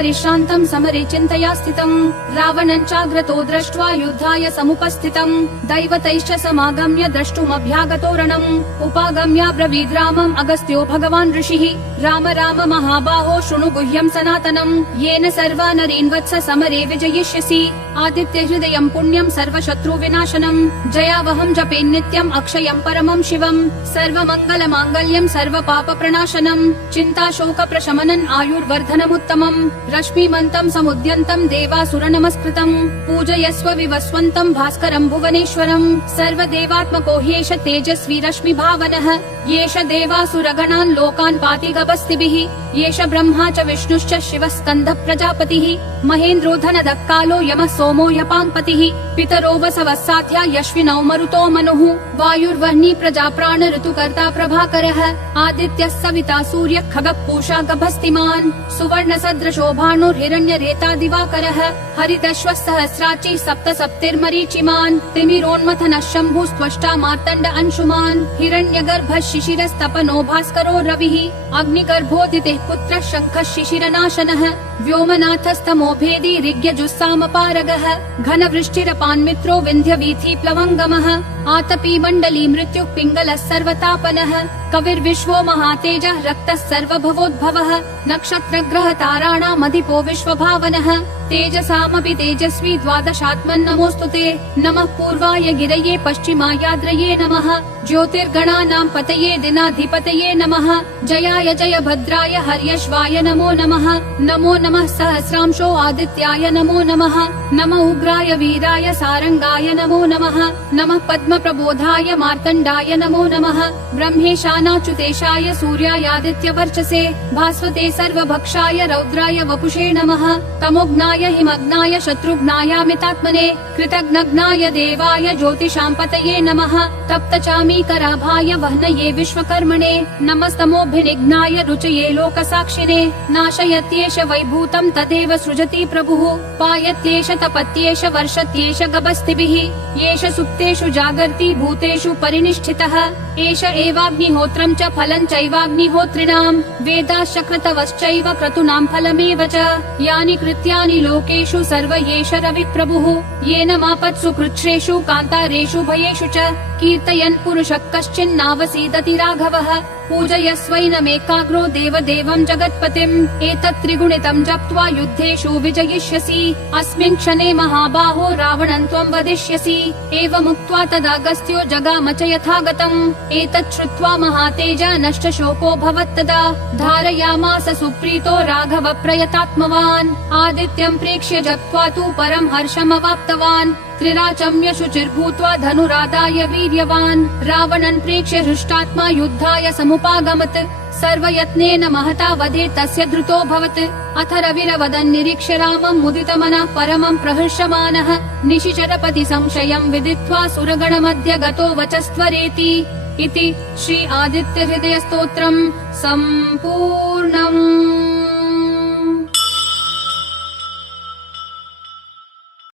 परिश्रान्तं समरे चिन्तया स्थितम् रावणं चाग्रतो दृष्ट्वा युद्धाय समुपस्थितम् दैवतैश्च समागम्य द्रष्टुमभ्यागतो रणम् उपागम्य ब्रवीद् रामम् अगस्त्यो भगवान् ऋषिः राम राम महाबाहो शृणु गुह्यं सनातनम् येन सर्वा नरीन् वत्स समरे विजयिष्यसि आदित्य हृदयं पुण्यं सर्वशत्रु विनाशनम् जयावहं जपे नित्यम् अक्षयं परमं शिवम् सर्वमङ्गल माङ्गल्यं सर्व पाप प्रणाशनम् चिन्ता शोक प्रशमनम् आयुर्वर्धनमुत्तमम् रश्मिमन्तं समुद्यन्तं देवासुर नमस्कृतम् पूजयस्व विवस्वन्तं भास्करं भुवनेश्वरम् सर्वदेवात्मको ह्येष तेजस्वी रश्मि भावनः येष देवासुरगणान् लोकान् पाति गभस्तिभिः येष ब्रह्मा च विष्णुश्च शिवः स्कन्दः प्रजापतिः महेन्द्रो धनदः कालो यमः सोमो यपाङ्पतिः पितरो वसवः साध्या यश्विनौ मरुतो मनुः वायुर्वह्नि प्रजा प्राण ऋतुकर्ता प्रभाकरः आदित्यः सविता सूर्यः खगः पूषा गभस्तिमान् सुवर्ण सदृशो भानुर्हिरण्यरेता दिवाकरः हरितश्वः सहस्राची सप्त सप्तिर्मरीचिमान् तिमिरोन्मथनः शम्भुः त्वष्टा मार्तण्ड अंशुमान् हिरण्यगर्भः शिशिरस्तपनो भास्करो रविः अग्निगर्भोदितेः पुत्रः शङ्खः शिशिरनाशनः व्योमनाथस्तमो भेदी ऋग्यजुस्सामपारगः घनवृष्टिरपान्मित्रो विन्ध्यवीथि प्लवङ्गमः आतपी मण्डली मृत्युः पिङ्गलः सर्वतापनः कविर्विश्वो महातेजः रक्तः सर्वभवोद्भवः नक्षत्रग्रह ताराणामधिपो विश्वभावनः तेजसामपि तेजस्वी द्वादशात्मन्नमोऽस्तुते नमः पूर्वाय गिरये पश्चिमायाद्रये नमः ज्योतिर्गणानां पतये दिनाधिपतये नमः जयाय जय भद्राय हर्यश्वाय नमो नमः नमो नमः सहस्रांशो आदित्याय नमो नमः नमः उग्राय वीराय सारंगाय नमो नमः नमः पद्मप्रबोधाय मार्तण्डाय नमो नमः ब्रह्मेशानाच्युतेशाय सूर्यायादित्यवर्चसे भास्वते सर्वभक्षाय रौद्राय वपुषे नमः तमोघ्नाय हिमग्नाय शत्रुघ्नायामितात्मने कृतघ्नघ्नाय देवाय ज्योतिषां पतये नमः तप्तचामीकराभाय वह्नये विश्वकर्मणे नमस्तमोभिनिघ्नाय रुचये लोकसाक्षिणे नाशयत्येष वैभूतं तदेव सृजति प्रभुः पायत्येष तपत्येष वर्षत्येष गभस्तिभिः येष सुप्तेषु जागर्ति भूतेषु परिनिष्ठितः एष एवाग्निहोत्रं च फलं चैवाग्निहोत्रिणां वेदाश्च क्रतवश्चैव क्रतूनां फलमेव च यानि कृत्यानि लोकेषु सर्व एष रविप्रभुः येन मापत्सु कृच्छ्रेषु कान्तारेषु भयेषु च कीर्तयन् पुरुषः कश्चिन्नावसीदति राघवः पूजयस्वैनमेकाग्रो देवदेवं जगत्पतिम् एतत् त्रिगुणितं जप्त्वा युद्धेषु विजयिष्यसि अस्मिन् क्षणे महाबाहो रावणं त्वं वदिष्यसि एवमुक्त्वा तदागस्त्यो जगाम च यथागतम् एतत् श्रुत्वा महातेजा नष्टशोकोऽभवत्तदा धारयामास सुप्रीतो राघव प्रयतात्मवान् आदित्यं प्रेक्ष्य जप्त्वा तु परं हर्षमवाप्तवान् त्रिराचम्य शुचिर्भूत्वा धनुरादाय वीर्यवान् रावणन् प्रेक्ष्य हृष्टात्मा युद्धाय समुपागमत् सर्वयत्नेन महता वधे तस्य धृतोऽभवत् अथ रविरवदन् निरीक्ष्य रामं मुदितमनः परमं प्रहर्षमाणः निशिचरपति संशयं विदित्वा सुरगणमध्ये गतो वचस्त्वरेति इति श्री आदित्य हृदय स्तोत्रम् सम्पूर्णम्।